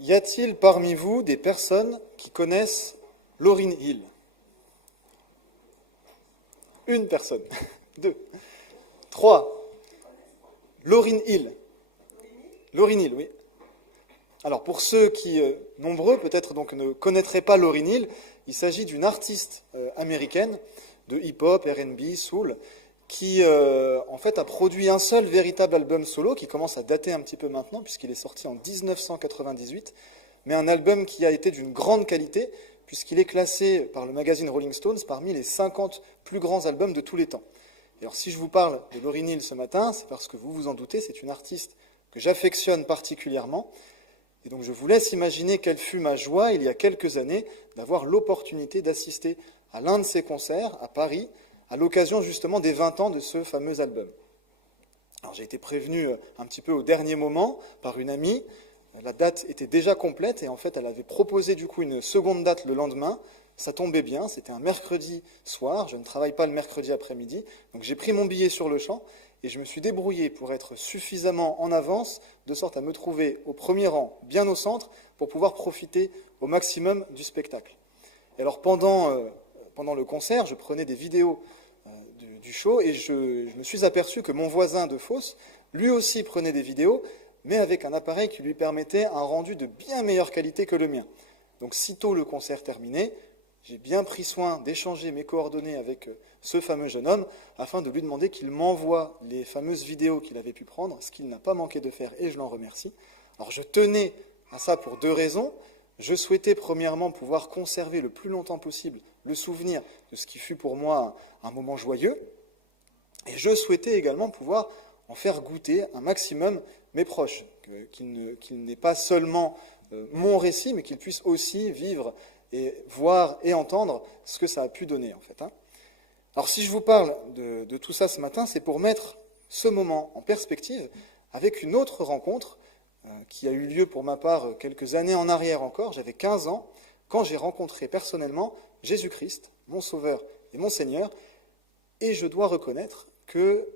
Y a-t-il parmi vous des personnes qui connaissent Lauryn Hill? Une personne. Deux. Trois. Lauryn Hill. Lauryn Hill, oui. Alors pour ceux qui, nombreux peut-être donc ne connaîtraient pas Lauryn Hill, il s'agit d'une artiste américaine de hip-hop, R&B, soul, qui en fait a produit un seul véritable album solo qui commence à dater un petit peu maintenant puisqu'il est sorti en 1998, mais un album qui a été d'une grande qualité puisqu'il est classé par le magazine Rolling Stones parmi les 50 plus grands albums de tous les temps. Et alors si je vous parle de Lauryn Hill ce matin, c'est parce que vous vous en doutez, c'est une artiste que j'affectionne particulièrement. Et donc je vous laisse imaginer quelle fut ma joie il y a quelques années d'avoir l'opportunité d'assister à l'un de ses concerts à Paris, à l'occasion justement des 20 ans de ce fameux album. Alors j'ai été prévenu un petit peu au dernier moment par une amie. La date était déjà complète et en fait elle avait proposé du coup une seconde date le lendemain. Ça tombait bien, c'était un mercredi soir, je ne travaille pas le mercredi après-midi, donc j'ai pris mon billet sur le champ et je me suis débrouillé pour être suffisamment en avance, de sorte à me trouver au premier rang, bien au centre, pour pouvoir profiter au maximum du spectacle. Et alors pendant le concert, je prenais des vidéos du show et je me suis aperçu que mon voisin de fosse, lui aussi prenait des vidéos, mais avec un appareil qui lui permettait un rendu de bien meilleure qualité que le mien. Donc sitôt le concert terminé, j'ai bien pris soin d'échanger mes coordonnées avec ce fameux jeune homme afin de lui demander qu'il m'envoie les fameuses vidéos qu'il avait pu prendre, ce qu'il n'a pas manqué de faire et je l'en remercie. Alors je tenais à ça pour deux raisons. Je souhaitais premièrement pouvoir conserver le plus longtemps possible le souvenir de ce qui fut pour moi un moment joyeux et je souhaitais également pouvoir en faire goûter un maximum mes proches, qu'il n'ait pas seulement mon récit mais qu'il puisse aussi vivre et voir et entendre ce que ça a pu donner en fait. Alors si je vous parle de tout ça ce matin, c'est pour mettre ce moment en perspective avec une autre rencontre qui a eu lieu pour ma part quelques années en arrière encore. J'avais 15 ans quand j'ai rencontré personnellement Jésus-Christ, mon Sauveur et mon Seigneur, et je dois reconnaître que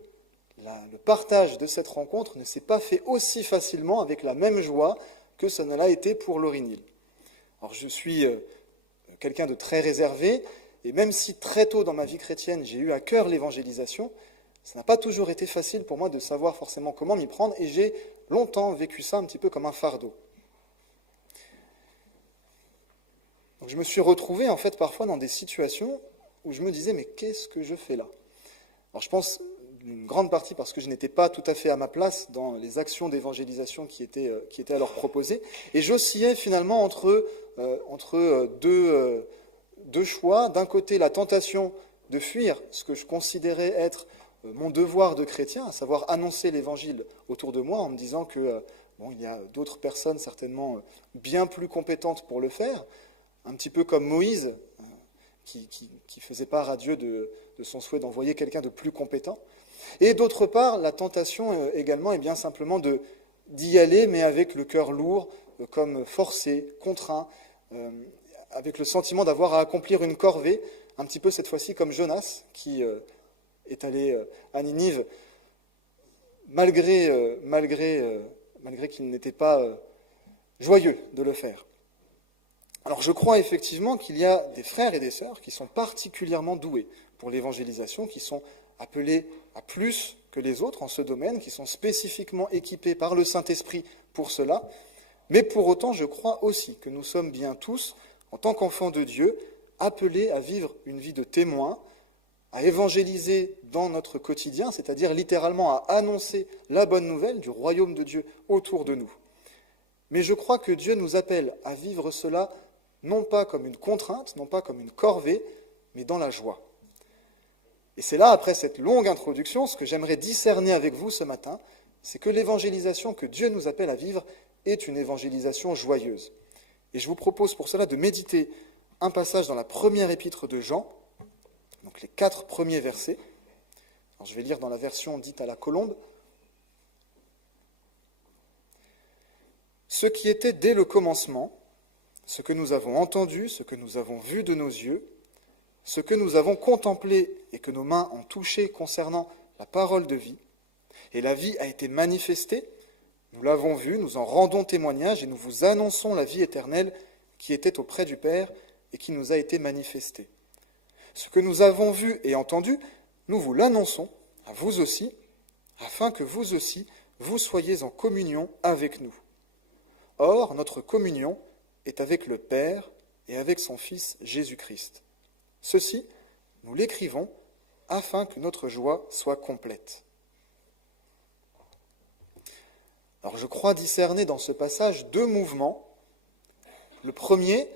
le partage de cette rencontre ne s'est pas fait aussi facilement avec la même joie que ça ne l'a été pour Lauryn Hill. Alors je suis quelqu'un de très réservé, et même si très tôt dans ma vie chrétienne, j'ai eu à cœur l'évangélisation, ça n'a pas toujours été facile pour moi de savoir forcément comment m'y prendre, et j'ai longtemps vécu ça un petit peu comme un fardeau. Donc je me suis retrouvé en fait parfois dans des situations où je me disais, mais qu'est-ce que je fais là? Alors je pense une grande partie parce que je n'étais pas tout à fait à ma place dans les actions d'évangélisation qui étaient alors proposées, et j'oscillais finalement entre deux choix. D'un côté, la tentation de fuir ce que je considérais être mon devoir de chrétien, à savoir annoncer l'évangile autour de moi en me disant que il y a d'autres personnes certainement bien plus compétentes pour le faire, un petit peu comme Moïse qui faisait part à Dieu de son souhait d'envoyer quelqu'un de plus compétent. Et d'autre part, la tentation également est bien simplement d'y aller, mais avec le cœur lourd, comme forcé, contraint, avec le sentiment d'avoir à accomplir une corvée, un petit peu cette fois-ci comme Jonas, qui est allé à Ninive, malgré qu'il n'était pas joyeux de le faire. Alors je crois effectivement qu'il y a des frères et des sœurs qui sont particulièrement doués pour l'évangélisation, qui sont appelés à plus que les autres en ce domaine, qui sont spécifiquement équipés par le Saint-Esprit pour cela. Mais pour autant, je crois aussi que nous sommes bien tous, en tant qu'enfants de Dieu, appelés à vivre une vie de témoin, à évangéliser dans notre quotidien, c'est-à-dire littéralement à annoncer la bonne nouvelle du royaume de Dieu autour de nous. Mais je crois que Dieu nous appelle à vivre cela non pas comme une contrainte, non pas comme une corvée, mais dans la joie. Et c'est là, après cette longue introduction, ce que j'aimerais discerner avec vous ce matin, c'est que l'évangélisation que Dieu nous appelle à vivre est une évangélisation joyeuse. Et je vous propose pour cela de méditer un passage dans la première épître de Jean, donc les 4 premiers versets. Alors je vais lire dans la version dite à la colombe. Ce qui était dès le commencement, ce que nous avons entendu, ce que nous avons vu de nos yeux, ce que nous avons contemplé et que nos mains ont touché concernant la parole de vie, et la vie a été manifestée, Nous l'avons vu, nous en rendons témoignage et nous vous annonçons la vie éternelle qui était auprès du Père et qui nous a été manifestée. Ce que nous avons vu et entendu, nous vous l'annonçons, à vous aussi, afin que vous aussi, vous soyez en communion avec nous. Or, notre communion est avec le Père et avec son Fils Jésus-Christ. Ceci, nous l'écrivons afin que notre joie soit complète. Alors je crois discerner dans ce passage deux mouvements. Le premier,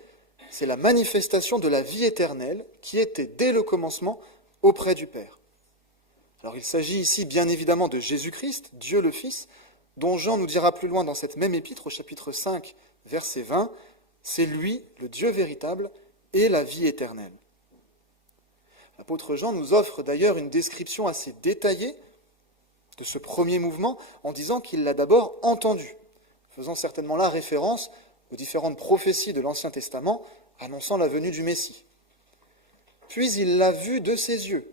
c'est la manifestation de la vie éternelle qui était dès le commencement auprès du Père. Alors il s'agit ici bien évidemment de Jésus-Christ, Dieu le Fils, dont Jean nous dira plus loin dans cette même épître, au chapitre 5, verset 20, c'est lui, le Dieu véritable, et la vie éternelle. L'apôtre Jean nous offre d'ailleurs une description assez détaillée de ce premier mouvement en disant qu'il l'a d'abord entendu, faisant certainement là référence aux différentes prophéties de l'Ancien Testament annonçant la venue du Messie. Puis il l'a vu de ses yeux.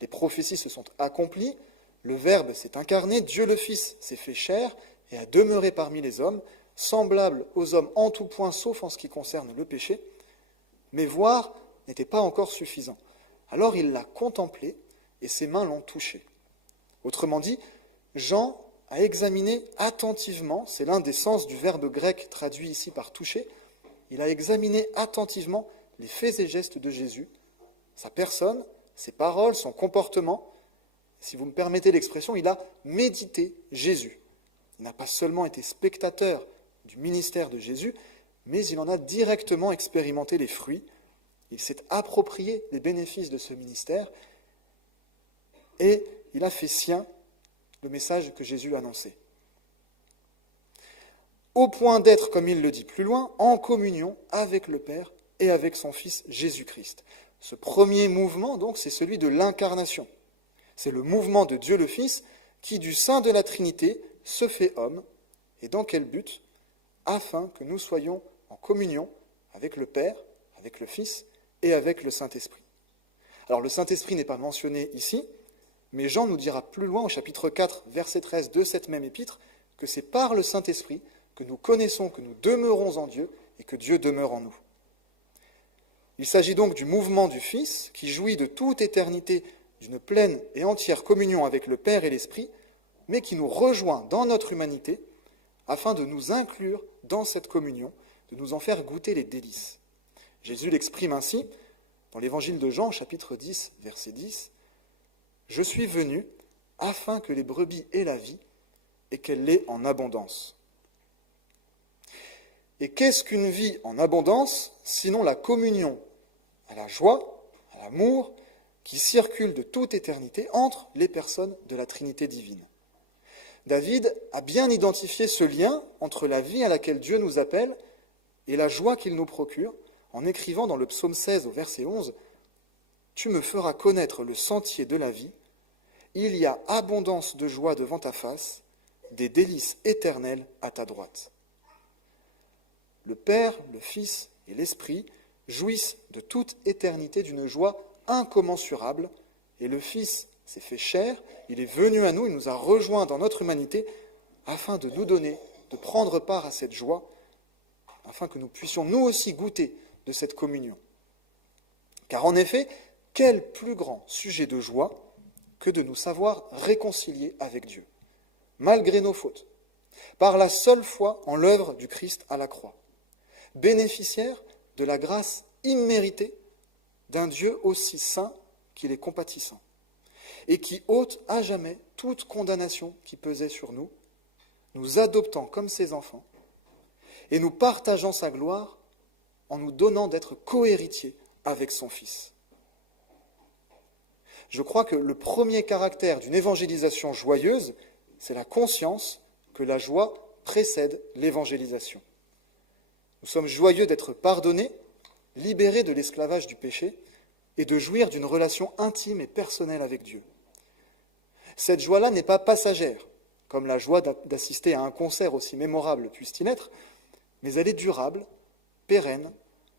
Les prophéties se sont accomplies, le Verbe s'est incarné, Dieu le Fils s'est fait chair et a demeuré parmi les hommes, semblable aux hommes en tout point sauf en ce qui concerne le péché, mais voir n'était pas encore suffisant. Alors il l'a contemplé et ses mains l'ont touché. Autrement dit, Jean a examiné attentivement, c'est l'un des sens du verbe grec traduit ici par toucher, il a examiné attentivement les faits et gestes de Jésus, sa personne, ses paroles, son comportement. Si vous me permettez l'expression, il a médité Jésus. Il n'a pas seulement été spectateur du ministère de Jésus, mais il en a directement expérimenté les fruits. Il s'est approprié les bénéfices de ce ministère et il a fait sien le message que Jésus annonçait. Au point d'être, comme il le dit plus loin, en communion avec le Père et avec son Fils Jésus-Christ. Ce premier mouvement, donc, c'est celui de l'incarnation. C'est le mouvement de Dieu le Fils qui, du sein de la Trinité, se fait homme. Et dans quel but ? Afin que nous soyons en communion avec le Père, avec le Fils et avec le Saint-Esprit. Alors le Saint-Esprit n'est pas mentionné ici, mais Jean nous dira plus loin au chapitre 4, verset 13 de cette même épître, que c'est par le Saint-Esprit que nous connaissons que nous demeurons en Dieu et que Dieu demeure en nous. Il s'agit donc du mouvement du Fils qui jouit de toute éternité d'une pleine et entière communion avec le Père et l'Esprit, mais qui nous rejoint dans notre humanité afin de nous inclure dans cette communion, de nous en faire goûter les délices. Jésus l'exprime ainsi dans l'évangile de Jean, chapitre 10, verset 10, « Je suis venu afin que les brebis aient la vie et qu'elle l'ait en abondance. » Et qu'est-ce qu'une vie en abondance, sinon la communion à la joie, à l'amour, qui circule de toute éternité entre les personnes de la Trinité divine. David a bien identifié ce lien entre la vie à laquelle Dieu nous appelle et la joie qu'il nous procure, en écrivant dans le psaume 16 au verset 11, « Tu me feras connaître le sentier de la vie, il y a abondance de joie devant ta face, des délices éternelles à ta droite. » Le Père, le Fils et l'Esprit jouissent de toute éternité d'une joie incommensurable, et le Fils s'est fait chair, il est venu à nous, il nous a rejoints dans notre humanité, afin de nous donner, de prendre part à cette joie, afin que nous puissions nous aussi goûter de cette communion. Car en effet, quel plus grand sujet de joie que de nous savoir réconciliés avec Dieu, malgré nos fautes, par la seule foi en l'œuvre du Christ à la croix, bénéficiaire de la grâce imméritée d'un Dieu aussi saint qu'il est compatissant, et qui ôte à jamais toute condamnation qui pesait sur nous, nous adoptant comme ses enfants, et nous partageant sa gloire en nous donnant d'être cohéritiers avec son Fils. Je crois que le premier caractère d'une évangélisation joyeuse, c'est la conscience que la joie précède l'évangélisation. Nous sommes joyeux d'être pardonnés, libérés de l'esclavage du péché et de jouir d'une relation intime et personnelle avec Dieu. Cette joie-là n'est pas passagère, comme la joie d'assister à un concert aussi mémorable puisse-t-il être, mais elle est durable, pérenne,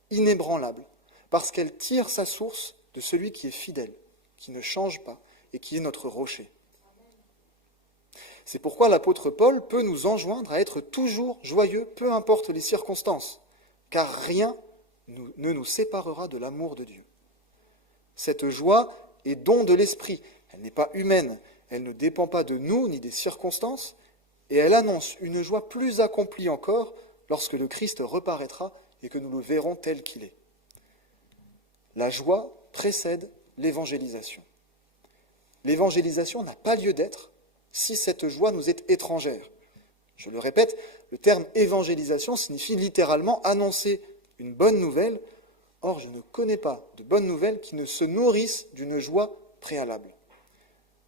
inébranlable, parce qu'elle tire sa source de celui qui est fidèle, qui ne change pas et qui est notre rocher. C'est pourquoi l'apôtre Paul peut nous enjoindre à être toujours joyeux, peu importe les circonstances, car rien ne nous séparera de l'amour de Dieu. Cette joie est don de l'esprit, elle n'est pas humaine, elle ne dépend pas de nous ni des circonstances, et elle annonce une joie plus accomplie encore lorsque le Christ reparaîtra et que nous le verrons tel qu'il est. La joie précède l'évangélisation. L'évangélisation n'a pas lieu d'être si cette joie nous est étrangère. Je le répète, le terme évangélisation signifie littéralement annoncer une bonne nouvelle. Or, je ne connais pas de bonne nouvelle qui ne se nourrisse d'une joie préalable.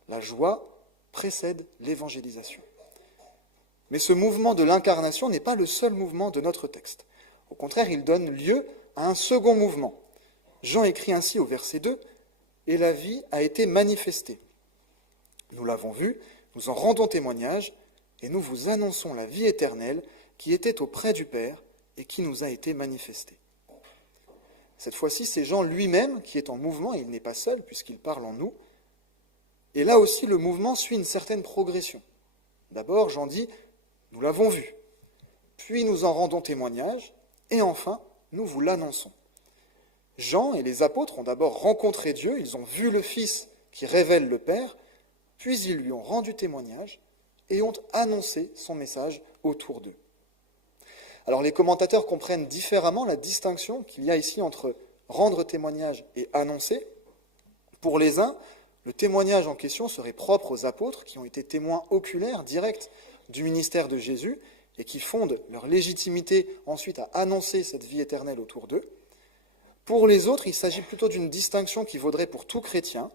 La joie précède l'évangélisation. Mais ce mouvement de l'incarnation n'est pas le seul mouvement de notre texte. Au contraire, il donne lieu à un second mouvement. Jean écrit ainsi au verset 2, « Et la vie a été manifestée. Nous l'avons vue, nous en rendons témoignage, et nous vous annonçons la vie éternelle qui était auprès du Père et qui nous a été manifestée. » Cette fois-ci, c'est Jean lui-même qui est en mouvement, et il n'est pas seul puisqu'il parle en nous. Et là aussi, le mouvement suit une certaine progression. D'abord, Jean dit « Nous l'avons vu », puis nous en rendons témoignage, et enfin, nous vous l'annonçons. Jean et les apôtres ont d'abord rencontré Dieu, ils ont vu le Fils qui révèle le Père, puis ils lui ont rendu témoignage et ont annoncé son message autour d'eux. Alors les commentateurs comprennent différemment la distinction qu'il y a ici entre rendre témoignage et annoncer. Pour les uns, le témoignage en question serait propre aux apôtres qui ont été témoins oculaires, directs du ministère de Jésus et qui fondent leur légitimité ensuite à annoncer cette vie éternelle autour d'eux. Pour les autres, il s'agit plutôt d'une distinction qui vaudrait pour tout chrétien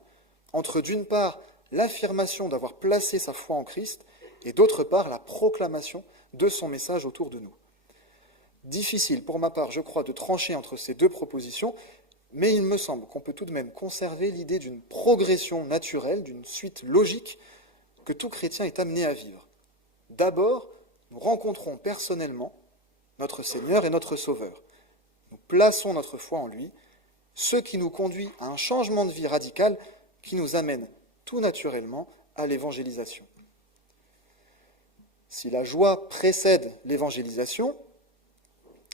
entre, d'une part, l'affirmation d'avoir placé sa foi en Christ et, d'autre part, la proclamation de son message autour de nous. Difficile, pour ma part, je crois, de trancher entre ces deux propositions, mais il me semble qu'on peut tout de même conserver l'idée d'une progression naturelle, d'une suite logique que tout chrétien est amené à vivre. D'abord, nous rencontrons personnellement notre Seigneur et notre Sauveur. Nous plaçons notre foi en lui, ce qui nous conduit à un changement de vie radical qui nous amène tout naturellement à l'évangélisation. Si la joie précède l'évangélisation,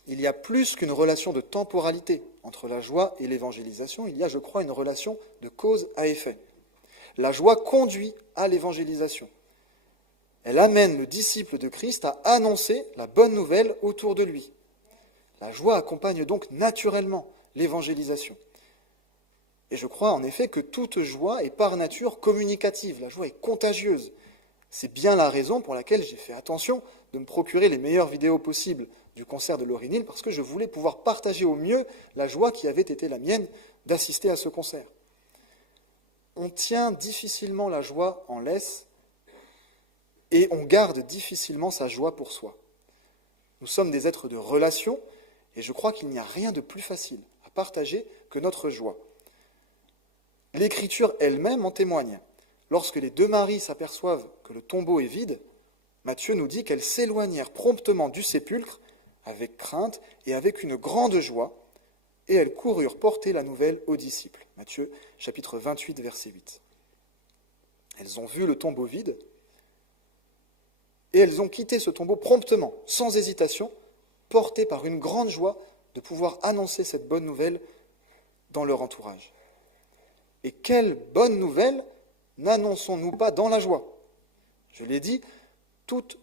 il y a plus qu'une relation de temporalité entre la joie et l'évangélisation, il y a, je crois, une relation de cause à effet. La joie conduit à l'évangélisation. Elle amène le disciple de Christ à annoncer la bonne nouvelle autour de lui. La joie accompagne donc naturellement l'évangélisation. Et je crois en effet que toute joie est par nature communicative, la joie est contagieuse. C'est bien la raison pour laquelle j'ai fait attention de me procurer les meilleures vidéos possibles du concert de Lauryn Hill, parce que je voulais pouvoir partager au mieux la joie qui avait été la mienne d'assister à ce concert. On tient difficilement la joie en laisse et on garde difficilement sa joie pour soi. Nous sommes des êtres de relation et je crois qu'il n'y a rien de plus facile à partager que notre joie. L'Écriture elle-même en témoigne. Lorsque les deux maris s'aperçoivent que le tombeau est vide, Matthieu nous dit qu'elles s'éloignèrent promptement du sépulcre avec crainte et avec une grande joie, et elles coururent porter la nouvelle aux disciples. Matthieu, chapitre 28, verset 8. Elles ont vu le tombeau vide, et elles ont quitté ce tombeau promptement, sans hésitation, portées par une grande joie de pouvoir annoncer cette bonne nouvelle dans leur entourage. Et quelle bonne nouvelle n'annonçons-nous pas dans la joie ? Je l'ai dit, toute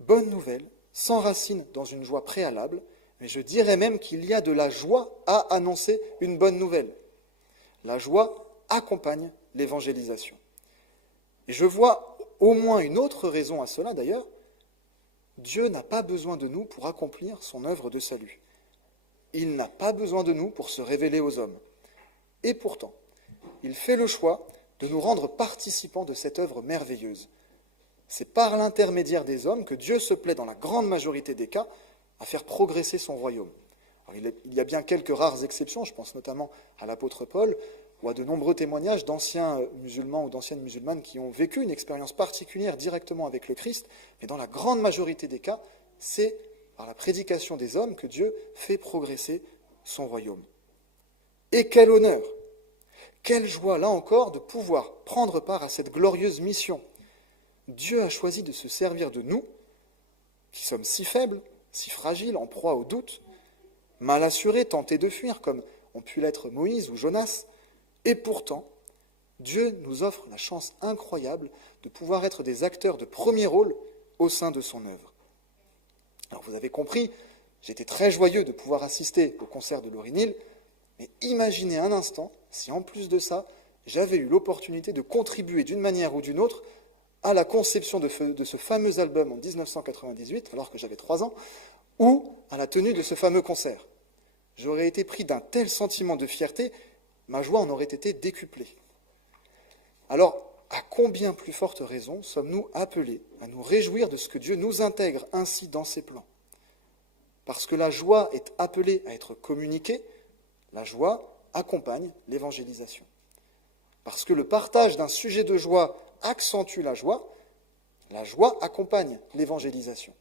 bonne nouvelle s'enracine dans une joie préalable, mais je dirais même qu'il y a de la joie à annoncer une bonne nouvelle. La joie accompagne l'évangélisation. Et je vois au moins une autre raison à cela d'ailleurs. Dieu n'a pas besoin de nous pour accomplir son œuvre de salut. Il n'a pas besoin de nous pour se révéler aux hommes. Et pourtant, il fait le choix de nous rendre participants de cette œuvre merveilleuse. C'est par l'intermédiaire des hommes que Dieu se plaît, dans la grande majorité des cas, à faire progresser son royaume. Alors, il y a bien quelques rares exceptions, je pense notamment à l'apôtre Paul, ou à de nombreux témoignages d'anciens musulmans ou d'anciennes musulmanes qui ont vécu une expérience particulière directement avec le Christ, mais dans la grande majorité des cas, c'est par la prédication des hommes que Dieu fait progresser son royaume. Et quel honneur, quelle joie, là encore, de pouvoir prendre part à cette glorieuse mission. Dieu a choisi de se servir de nous, qui sommes si faibles, si fragiles, en proie au doute, mal assurés, tentés de fuir, comme ont pu l'être Moïse ou Jonas, et pourtant, Dieu nous offre la chance incroyable de pouvoir être des acteurs de premier rôle au sein de son œuvre. Alors vous avez compris, j'étais très joyeux de pouvoir assister au concert de Lauryn Hill, mais imaginez un instant si en plus de ça, j'avais eu l'opportunité de contribuer d'une manière ou d'une autre à la conception de ce fameux album en 1998, alors que j'avais 3 ans, ou à la tenue de ce fameux concert. J'aurais été pris d'un tel sentiment de fierté, ma joie en aurait été décuplée. Alors, à combien plus forte raison sommes-nous appelés à nous réjouir de ce que Dieu nous intègre ainsi dans ses plans ? Parce que la joie est appelée à être communiquée, la joie accompagne l'évangélisation. Parce que le partage d'un sujet de joie accentue la joie accompagne l'évangélisation.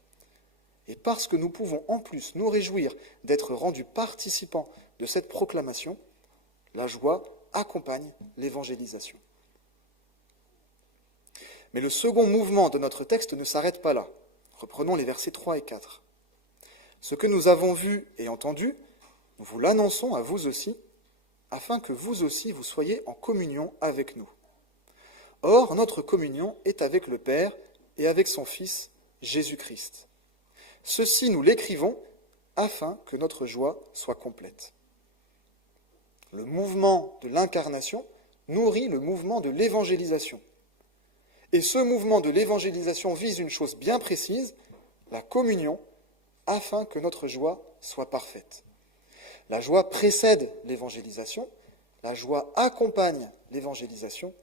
Et parce que nous pouvons en plus nous réjouir d'être rendus participants de cette proclamation, la joie accompagne l'évangélisation. Mais le second mouvement de notre texte ne s'arrête pas là. Reprenons les versets 3 et 4. Ce que nous avons vu et entendu, nous vous l'annonçons à vous aussi, afin que vous aussi vous soyez en communion avec nous. Or, notre communion est avec le Père et avec son Fils, Jésus-Christ. Ceci, nous l'écrivons afin que notre joie soit complète. Le mouvement de l'incarnation nourrit le mouvement de l'évangélisation. Et ce mouvement de l'évangélisation vise une chose bien précise, la communion, afin que notre joie soit parfaite. La joie précède l'évangélisation, la joie accompagne l'évangélisation,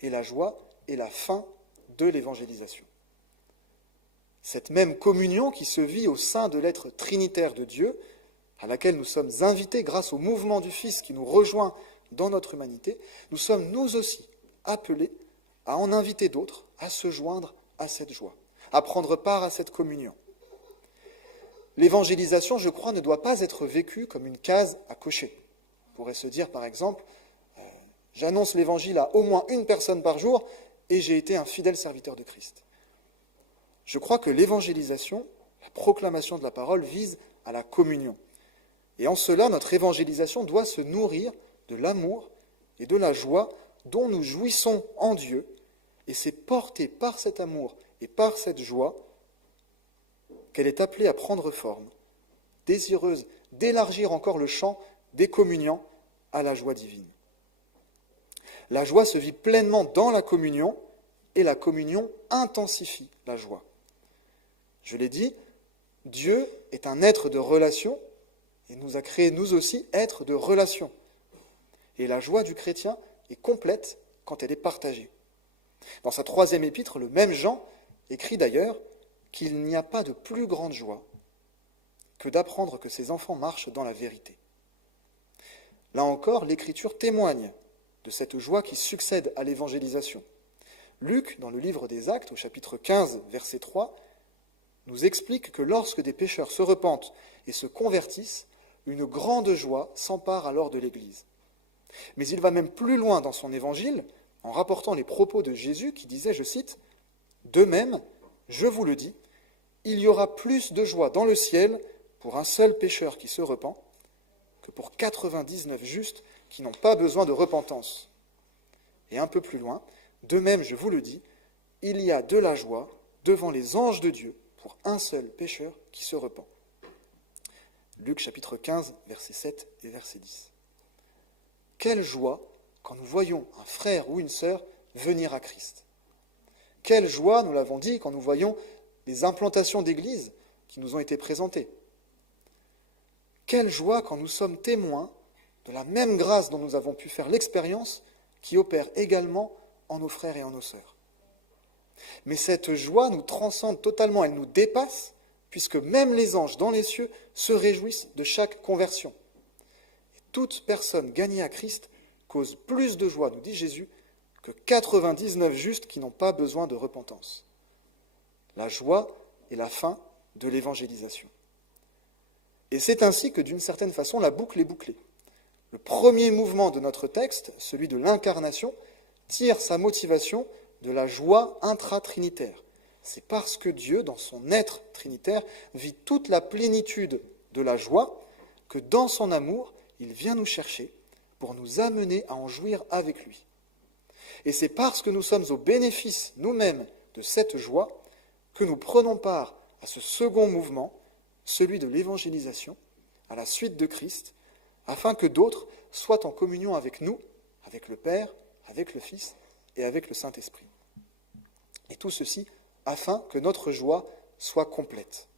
et la joie est la fin de l'évangélisation. Cette même communion qui se vit au sein de l'être trinitaire de Dieu, à laquelle nous sommes invités grâce au mouvement du Fils qui nous rejoint dans notre humanité, nous sommes nous aussi appelés à en inviter d'autres, à se joindre à cette joie, à prendre part à cette communion. L'évangélisation, je crois, ne doit pas être vécue comme une case à cocher. On pourrait se dire, par exemple, j'annonce l'évangile à au moins une personne par jour et j'ai été un fidèle serviteur de Christ. Je crois que l'évangélisation, la proclamation de la parole, vise à la communion. Et en cela, notre évangélisation doit se nourrir de l'amour et de la joie dont nous jouissons en Dieu, et c'est porté par cet amour et par cette joie qu'elle est appelée à prendre forme, désireuse d'élargir encore le champ des communiants à la joie divine. La joie se vit pleinement dans la communion, et la communion intensifie la joie. Je l'ai dit, Dieu est un être de relation, et nous a créés nous aussi être de relation. Et la joie du chrétien est complète quand elle est partagée. Dans sa 3e épître, le même Jean écrit d'ailleurs qu'il n'y a pas de plus grande joie que d'apprendre que ses enfants marchent dans la vérité. Là encore, l'Écriture témoigne de cette joie qui succède à l'évangélisation. Luc, dans le livre des Actes, au chapitre 15, verset 3, nous explique que lorsque des pécheurs se repentent et se convertissent, une grande joie s'empare alors de l'Église. Mais il va même plus loin dans son évangile, en rapportant les propos de Jésus qui disait, je cite, « De même, je vous le dis, il y aura plus de joie dans le ciel pour un seul pécheur qui se repent que pour 99 justes qui n'ont pas besoin de repentance. » Et un peu plus loin, « De même, je vous le dis, il y a de la joie devant les anges de Dieu pour un seul pécheur qui se repent. » Luc chapitre 15, versets 7 et verset 10. Quelle joie quand nous voyons un frère ou une sœur venir à Christ. Quelle joie, nous l'avons dit, quand nous voyons les implantations d'églises qui nous ont été présentées. Quelle joie quand nous sommes témoins de la même grâce dont nous avons pu faire l'expérience qui opère également en nos frères et en nos sœurs. Mais cette joie nous transcende totalement, elle nous dépasse, puisque même les anges dans les cieux se réjouissent de chaque conversion. Et toute personne gagnée à Christ cause plus de joie, nous dit Jésus, que 99 justes qui n'ont pas besoin de repentance. La joie est la fin de l'évangélisation. Et c'est ainsi que, d'une certaine façon, la boucle est bouclée. Le premier mouvement de notre texte, celui de l'incarnation, tire sa motivation de la joie intratrinitaire. C'est parce que Dieu, dans son être trinitaire, vit toute la plénitude de la joie que dans son amour, il vient nous chercher pour nous amener à en jouir avec lui. Et c'est parce que nous sommes au bénéfice nous-mêmes de cette joie que nous prenons part à ce second mouvement, celui de l'évangélisation, à la suite de Christ, afin que d'autres soient en communion avec nous, avec le Père, avec le Fils et avec le Saint-Esprit. Et tout ceci afin que notre joie soit complète.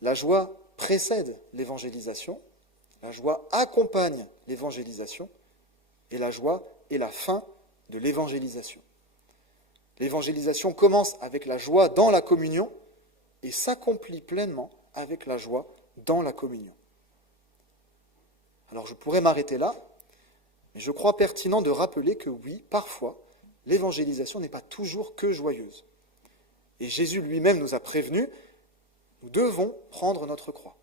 La joie précède l'évangélisation, la joie accompagne l'évangélisation, et la joie est la fin de l'évangélisation. L'évangélisation commence avec la joie dans la communion et s'accomplit pleinement avec la joie dans la communion. Alors je pourrais m'arrêter là, mais je crois pertinent de rappeler que oui, parfois, l'évangélisation n'est pas toujours que joyeuse. Et Jésus lui-même nous a prévenus, nous devons prendre notre croix.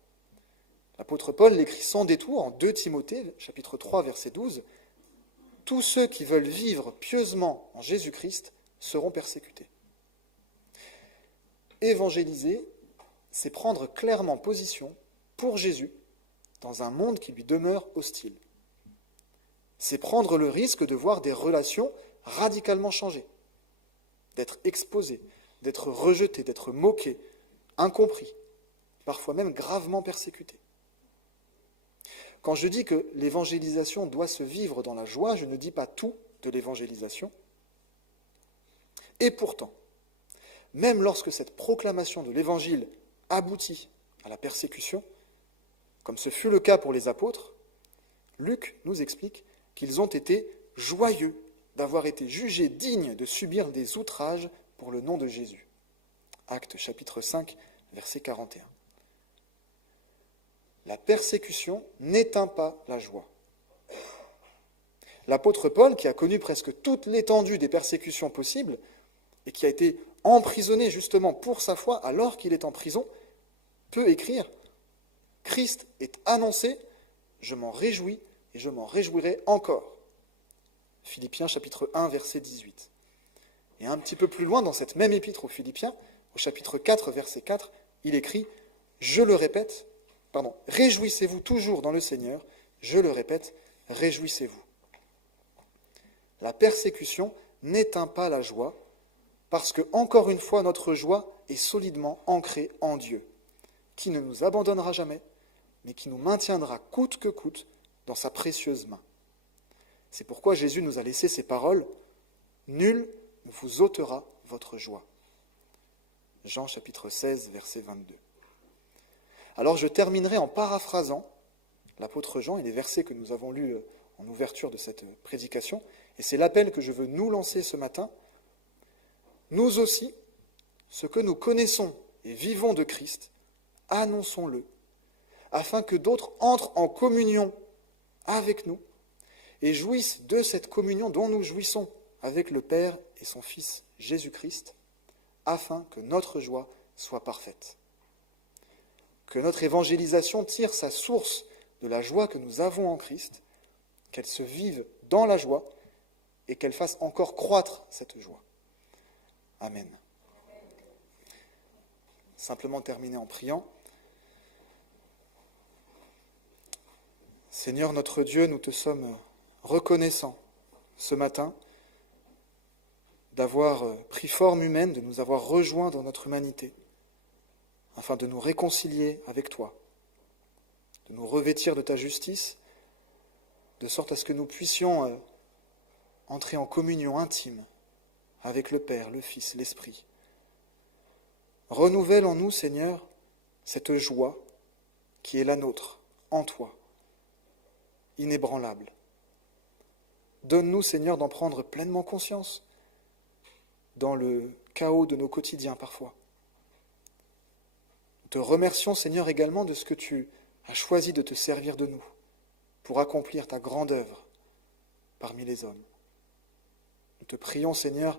L'apôtre Paul l'écrit sans détour en 2 Timothée, chapitre 3, verset 12, « Tous ceux qui veulent vivre pieusement en Jésus-Christ seront persécutés. » Évangéliser, c'est prendre clairement position pour Jésus dans un monde qui lui demeure hostile. C'est prendre le risque de voir des relations radicalement changer, d'être exposé, d'être rejeté, d'être moqué, incompris, parfois même gravement persécuté. Quand je dis que l'évangélisation doit se vivre dans la joie, je ne dis pas tout de l'évangélisation. Et pourtant, même lorsque cette proclamation de l'évangile aboutit à la persécution, comme ce fut le cas pour les apôtres, Luc nous explique qu'ils ont été joyeux d'avoir été jugés dignes de subir des outrages pour le nom de Jésus. Actes chapitre 5, verset 41. La persécution n'éteint pas la joie. L'apôtre Paul, qui a connu presque toute l'étendue des persécutions possibles, et qui a été emprisonné justement pour sa foi alors qu'il est en prison, peut écrire « Christ est annoncé, je m'en réjouis et je m'en réjouirai encore ». Philippiens chapitre 1, verset 18. Et un petit peu plus loin, dans cette même épître aux Philippiens, au chapitre 4, verset 4, il écrit « Je le répète, réjouissez-vous toujours dans le Seigneur, je le répète, réjouissez-vous ». La persécution n'éteint pas la joie, parce que, encore une fois, notre joie est solidement ancrée en Dieu, qui ne nous abandonnera jamais, mais qui nous maintiendra coûte que coûte dans sa précieuse main. C'est pourquoi Jésus nous a laissé ces paroles « Nul ne vous ôtera votre joie ». Jean chapitre 16, verset 22. Alors je terminerai en paraphrasant l'apôtre Jean et les versets que nous avons lus en ouverture de cette prédication, et c'est l'appel que je veux nous lancer ce matin. Nous aussi, ce que nous connaissons et vivons de Christ, annonçons-le, afin que d'autres entrent en communion avec nous et jouissent de cette communion dont nous jouissons avec le Père et son Fils Jésus-Christ, afin que notre joie soit parfaite. Que notre évangélisation tire sa source de la joie que nous avons en Christ, qu'elle se vive dans la joie et qu'elle fasse encore croître cette joie. Amen. Simplement terminer en priant. Seigneur notre Dieu, nous te sommes reconnaissants ce matin d'avoir pris forme humaine, de nous avoir rejoints dans notre humanité, afin de nous réconcilier avec toi, de nous revêtir de ta justice, de sorte à ce que nous puissions entrer en communion intime avec le Père, le Fils, l'Esprit. Renouvelle en nous, Seigneur, cette joie qui est la nôtre, en toi, inébranlable. Donne-nous, Seigneur, d'en prendre pleinement conscience dans le chaos de nos quotidiens parfois. Nous te remercions, Seigneur, également de ce que tu as choisi de te servir de nous pour accomplir ta grande œuvre parmi les hommes. Nous te prions, Seigneur,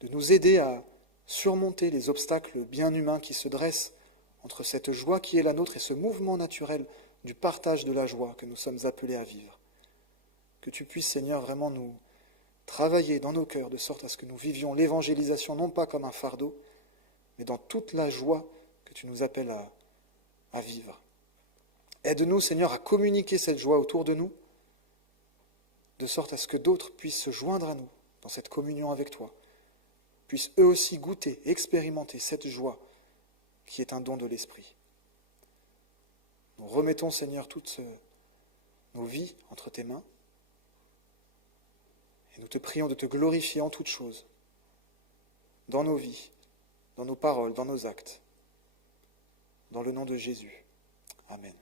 de nous aider à surmonter les obstacles bien humains qui se dressent entre cette joie qui est la nôtre et ce mouvement naturel du partage de la joie que nous sommes appelés à vivre. Que tu puisses, Seigneur, vraiment nous travailler dans nos cœurs de sorte à ce que nous vivions l'évangélisation non pas comme un fardeau, mais dans toute la joie que tu nous appelles à vivre. Aide-nous, Seigneur, à communiquer cette joie autour de nous, de sorte à ce que d'autres puissent se joindre à nous dans cette communion avec toi, puissent eux aussi goûter, expérimenter cette joie qui est un don de l'Esprit. Nous remettons, Seigneur, toutes nos vies entre tes mains, et nous te prions de te glorifier en toutes choses, dans nos vies, dans nos paroles, dans nos actes, dans le nom de Jésus. Amen.